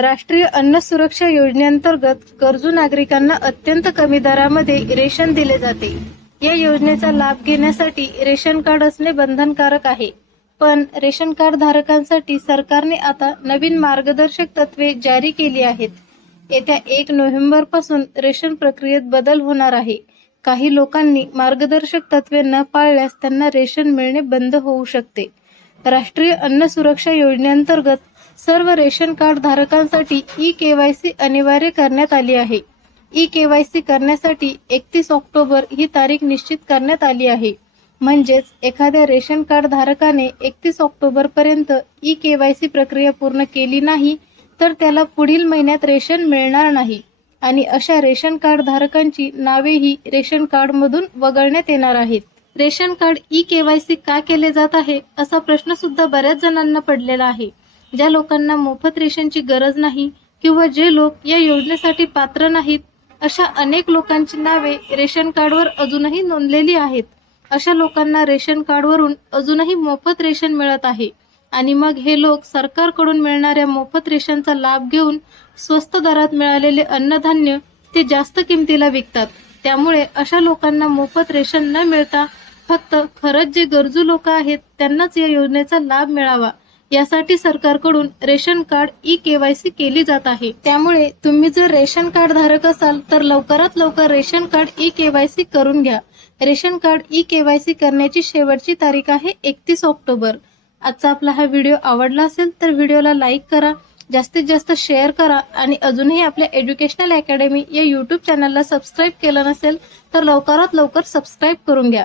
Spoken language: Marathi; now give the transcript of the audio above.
राष्ट्रीय अन्न सुरक्षा योजनेअंतर्गत गरजू नागरिकांना अत्यंत कमी दरामध्ये रेशन दिले जाते. या योजनेचा लाभ घेण्यासाठी रेशन कार्ड असणे बंधनकारक आहे. पण रेशन कार्ड धारकांसाठी सरकारने आता नवीन मार्गदर्शक तत्वे जारी केली आहेत. येत्या एक नोव्हेंबरपासून रेशन प्रक्रियेत बदल होणार आहे. काही लोकांनी मार्गदर्शक तत्वे न पाळल्यास त्यांना रेशन मिळणे बंद होऊ शकते. राष्ट्रीय अन्न सुरक्षा योजनेअंतर्गत सर्व रेशन कार्ड धारकांसाठी ई केवायसी अनिवार्य करण्यात आली आहे. ई केवायसी करण्यासाठी एकतीस ऑक्टोबर ही तारीख निश्चित करण्यात आली आहे. म्हणजेच एखाद्या रेशन कार्ड धारकाने एकतीस ऑक्टोबर पर्यंत ई केवायसी प्रक्रिया पूर्ण केली नाही तर त्याला पुढील महिन्यात रेशन मिळणार नाही आणि अशा रेशन कार्ड धारकांची नावेही रेशन कार्ड मधून वगळण्यात येणार आहेत. रेशन कार्ड ई केवायसी का केले जात आहे असा प्रश्न सुद्धा बऱ्याच जणांना पडलेला आहे. ज्या लोकांना मोफत रेशनची गरज नाही किंवा जे लोक या योजनेसाठी पात्र नाहीत अशा अनेक लोकांची नावे रेशन कार्डवर अजूनही नोंदलेली आहेत. अशा लोकांना रेशन कार्डवरून अजूनही मोफत रेशन मिळत आहे. आणि मग हे लोक सरकारकडून मिळणाऱ्या मोफत रेशनचा लाभ घेऊन स्वस्त दरात मिळालेले अन्नधान्य ते जास्त किमतीला विकतात. त्यामुळे अशा लोकांना मोफत रेशन न मिळता फक्त खरंच जे गरजू लोक आहेत त्यांनाच या योजनेचा लाभ मिळावा. यासाठी सरकारकडून रेशन कार्ड ई केवायसी केली जात आहे. त्यामुळे तुम्ही जर रेशन कार्ड धारक असाल तर लवकरात लवकर रेशन कार्ड ई केवायसी करून घ्या. रेशन कार्ड ई केवायसी करण्याची शेवटची तारीख आहे एकतीस ऑक्टोबर. आजचा आपला हा व्हिडिओ आवडला असेल तर व्हिडिओला लाईक करा जास्तीत जास्त शेअर करा आणि अजूनही आपल्या एज्युकेशनल अकॅडमी या यूट्यूब चॅनलला सबस्क्राईब केलं नसेल तर लवकरात लवकर सबस्क्राईब करून घ्या.